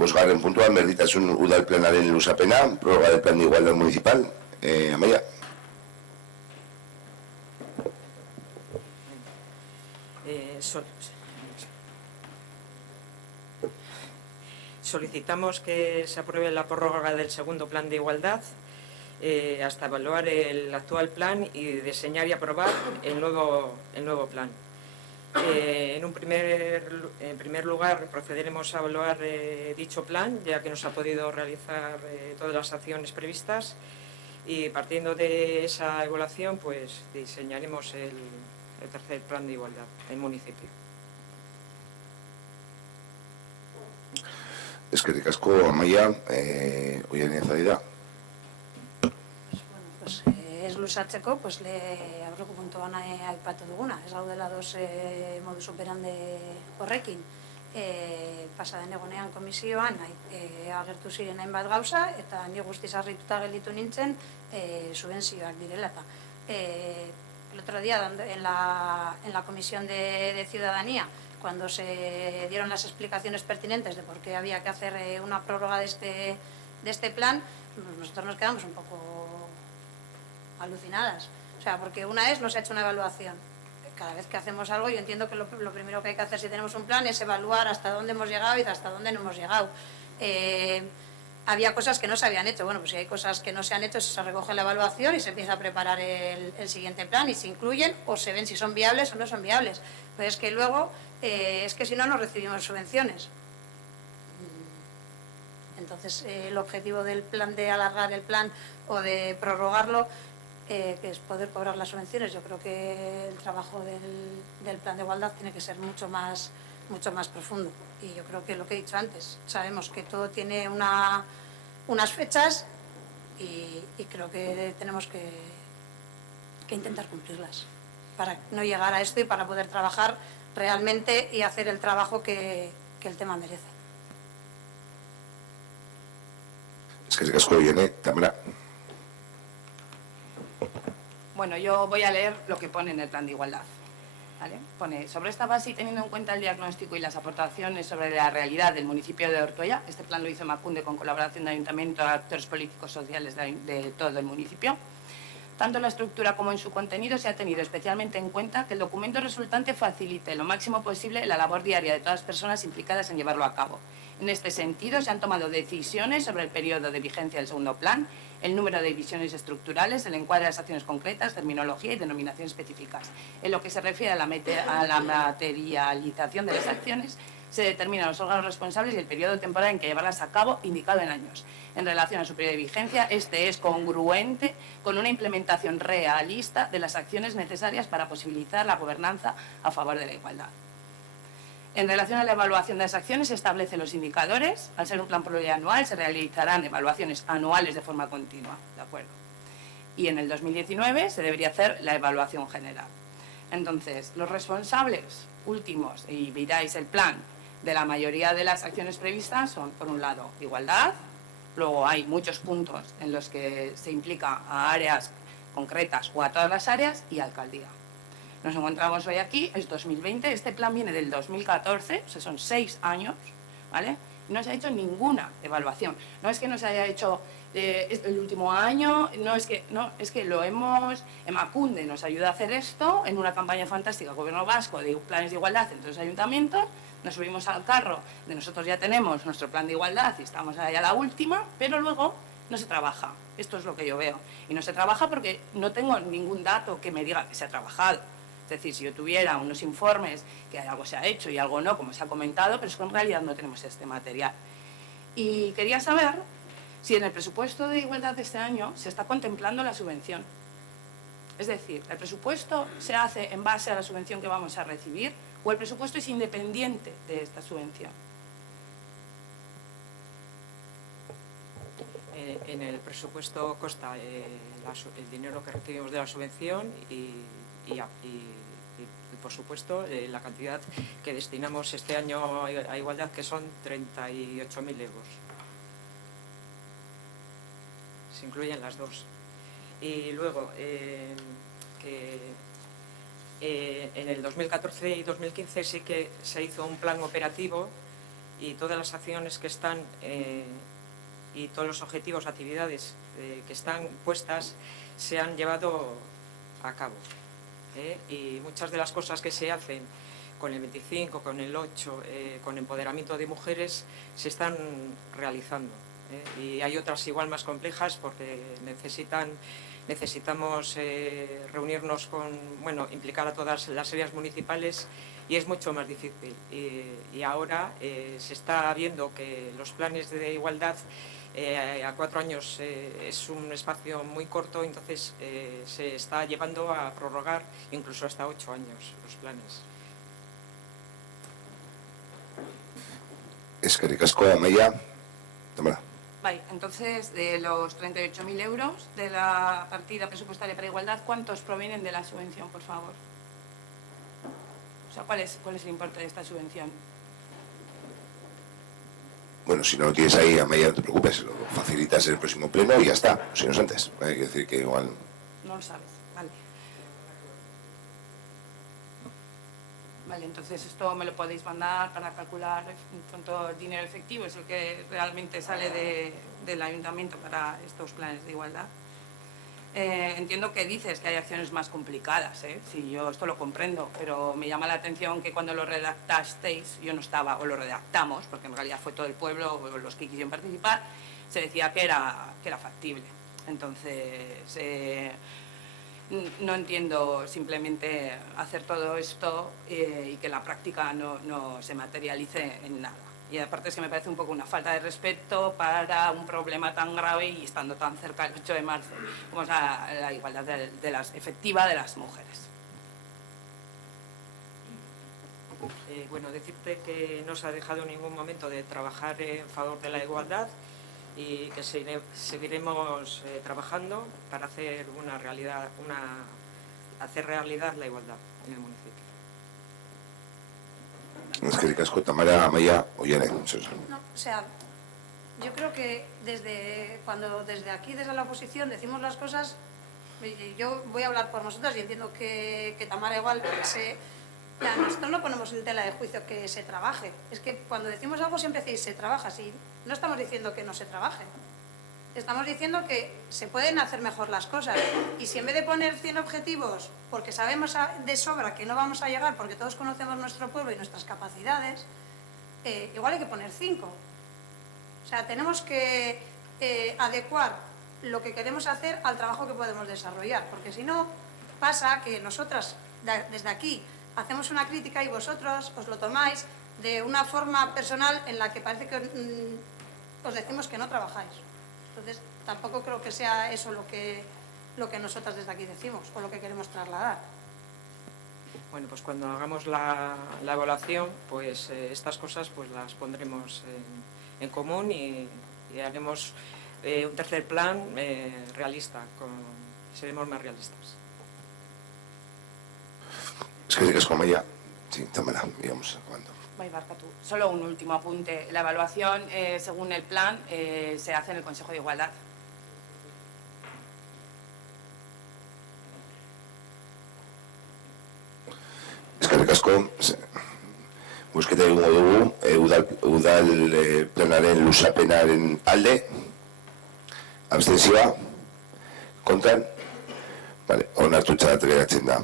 Bosgarren puntuan, berdintasun udalplanaren luzapena, prórroga del plan de igualdad municipal. Amaia. Solicitamos que se apruebe la prórroga del segundo plan de igualdad hasta evaluar el actual plan y diseñar y aprobar el nuevo plan. En primer lugar, procederemos a evaluar dicho plan, ya que no se ha podido realizar todas las acciones previstas, y partiendo de esa evaluación, pues diseñaremos el tercer plan de igualdad en el municipio. Eskerrik asko, Amaia, Oiane Zadida. Bueno, pues ez luzatzeko, pues aurreko puntuan aipatu duguna, ez gaudela dos modus operandi horrekin. Pasaden egunean komisioan agertu ziren hainbat gauza, eta ni guztiz harrituta gelditu nintzen subentzioak direla. El otro día en la Comisión de Ciudadanía, cuando se dieron las explicaciones pertinentes de por qué había que hacer una prórroga de este plan, pues nosotros nos quedamos un poco alucinadas. O sea, porque una vez no se ha hecho una evaluación. Cada vez que hacemos algo, yo entiendo que lo primero que hay que hacer si tenemos un plan es evaluar hasta dónde hemos llegado y hasta dónde no hemos llegado. Había cosas que no se habían hecho. Bueno, pues si hay cosas que no se han hecho, se recoge la evaluación y se empieza a preparar el siguiente plan y se incluyen o se ven si son viables o no son viables. Pero es que luego, es que si no, no recibimos subvenciones. Entonces, el objetivo del plan de alargar el plan o de prorrogarlo, que es poder cobrar las subvenciones. Yo creo que el trabajo del plan de igualdad tiene que ser mucho más profundo. Y yo creo que lo que he dicho antes, sabemos que todo tiene unas fechas y creo que tenemos que intentar cumplirlas para no llegar a esto y para poder trabajar realmente y hacer el trabajo que el tema merece. Eskerrik asko, Oiane. Tamara. Bueno, yo voy a leer lo que pone en el plan de igualdad. ¿Vale? Pone, sobre esta base y teniendo en cuenta el diagnóstico y las aportaciones sobre la realidad del municipio de Ortuella, este plan lo hizo Emakunde con colaboración de ayuntamiento, actores políticos sociales de todo el municipio. Tanto en la estructura como en su contenido se ha tenido especialmente en cuenta que el documento resultante facilite lo máximo posible la labor diaria de todas las personas implicadas en llevarlo a cabo. En este sentido, se han tomado decisiones sobre el periodo de vigencia del segundo plan, el número de divisiones estructurales, el encuadre de las acciones concretas, terminología y denominaciones específicas. En lo que se refiere a la materialización de las acciones, se determinan los órganos responsables y el periodo temporal en que llevarlas a cabo, indicado en años. En relación a su periodo de vigencia, este es congruente con una implementación realista de las acciones necesarias para posibilitar la gobernanza a favor de la igualdad. En relación a la evaluación de las acciones, se establecen los indicadores. Al ser un plan plurianual, se realizarán evaluaciones anuales de forma continua, ¿de acuerdo? Y en el 2019 se debería hacer la evaluación general. Entonces, los responsables últimos, y veráis el plan de la mayoría de las acciones previstas, son, por un lado, igualdad. Luego hay muchos puntos en los que se implica a áreas concretas o a todas las áreas, y alcaldía. Nos encontramos hoy aquí, es 2020, este plan viene del 2014, o sea, son 6 años, ¿vale? Y no se ha hecho ninguna evaluación. No es que no se haya hecho el último año, es que lo hemos... Emakunde nos ayuda a hacer esto en una campaña fantástica, Gobierno Vasco, de planes de igualdad entre los ayuntamientos. Nos subimos al carro de nosotros ya tenemos nuestro plan de igualdad y estamos ahí a la última, pero luego no se trabaja. Esto es lo que yo veo. Y no se trabaja porque no tengo ningún dato que me diga que se ha trabajado. Es decir, si yo tuviera unos informes que algo se ha hecho y algo no, como se ha comentado, pero es que en realidad no tenemos este material. Y quería saber si en el presupuesto de igualdad de este año se está contemplando la subvención. Es decir, ¿el presupuesto se hace en base a la subvención que vamos a recibir o el presupuesto es independiente de esta subvención? En el presupuesto consta el dinero que recibimos de la subvención y por supuesto la cantidad que destinamos este año a igualdad, que son 38.000 euros. Se incluyen las dos. Y luego en el 2014 y 2015 sí que se hizo un plan operativo y todas las acciones que están y todos los objetivos, actividades que están puestas se han llevado a cabo. Y muchas de las cosas que se hacen con el 25, con el 8, con empoderamiento de mujeres, se están realizando. Y hay otras igual más complejas porque necesitamos reunirnos implicar a todas las áreas municipales y es mucho más difícil. Y ahora se está viendo que los planes de igualdad a 4 años es un espacio muy corto, entonces se está llevando a prorrogar incluso hasta 8 años los planes. Eskerrik asko, Amaia. Tómala. Vale, entonces, de los 38.000 euros de la partida presupuestaria para igualdad, ¿cuántos provienen de la subvención, por favor? O sea, ¿cuál es el importe de esta subvención? Bueno, si no lo tienes ahí, Amaia, no te preocupes, lo facilitas en el próximo pleno y ya está, si no es antes. Hay que decir que igual... No lo sabes, vale. Vale, entonces esto me lo podéis mandar para calcular cuánto dinero efectivo es el que realmente sale del ayuntamiento para estos planes de igualdad. Entiendo que dices que hay acciones más complicadas, sí, yo esto lo comprendo, pero me llama la atención que cuando lo redactasteis, yo no estaba, o lo redactamos, porque en realidad fue todo el pueblo, o los que quisieron participar, se decía que era factible. Entonces, no entiendo simplemente hacer todo esto y que la práctica no se materialice en nada. Y aparte es que me parece un poco una falta de respeto para un problema tan grave y estando tan cerca el 8 de marzo, como es la igualdad efectiva de las mujeres. Bueno, decirte que no se ha dejado en ningún momento de trabajar en favor de la igualdad y que seguiremos trabajando para hacer hacer realidad la igualdad en el municipio. Eskerrik asko, Tamara, Amaia, Oiane. No, o sea, yo creo que cuando desde aquí, desde la oposición, decimos las cosas, yo voy a hablar por nosotras y entiendo que Tamara igual nosotros no ponemos en tela de juicio que se trabaje. Es que cuando decimos algo siempre decís se trabaja, sí. No estamos diciendo que no se trabaje. Estamos diciendo que se pueden hacer mejor las cosas. Y si en vez de poner 100 objetivos, porque sabemos de sobra que no vamos a llegar, porque todos conocemos nuestro pueblo y nuestras capacidades, igual hay que poner 5. O sea, tenemos que adecuar lo que queremos hacer al trabajo que podemos desarrollar. Porque si no, pasa que nosotras, desde aquí, hacemos una crítica y vosotros os lo tomáis de una forma personal en la que parece que os decimos que no trabajáis. Entonces, tampoco creo que sea eso lo que nosotras desde aquí decimos o lo que queremos trasladar. Bueno, pues cuando hagamos la evaluación, pues estas cosas pues las pondremos en común y haremos un tercer plan realista, seremos más realistas. Eskerrik asko, Amaia. Sí, Tamara, íbamos acabando. Solo un último apunte. La evaluación, según el plan, se hace en el Consejo de Igualdad. Eskerrik asko. Bozketa egingo dugu udal planaren luzapenaren alde. Abstentzioa. Kontran. Onartuta geratzen da.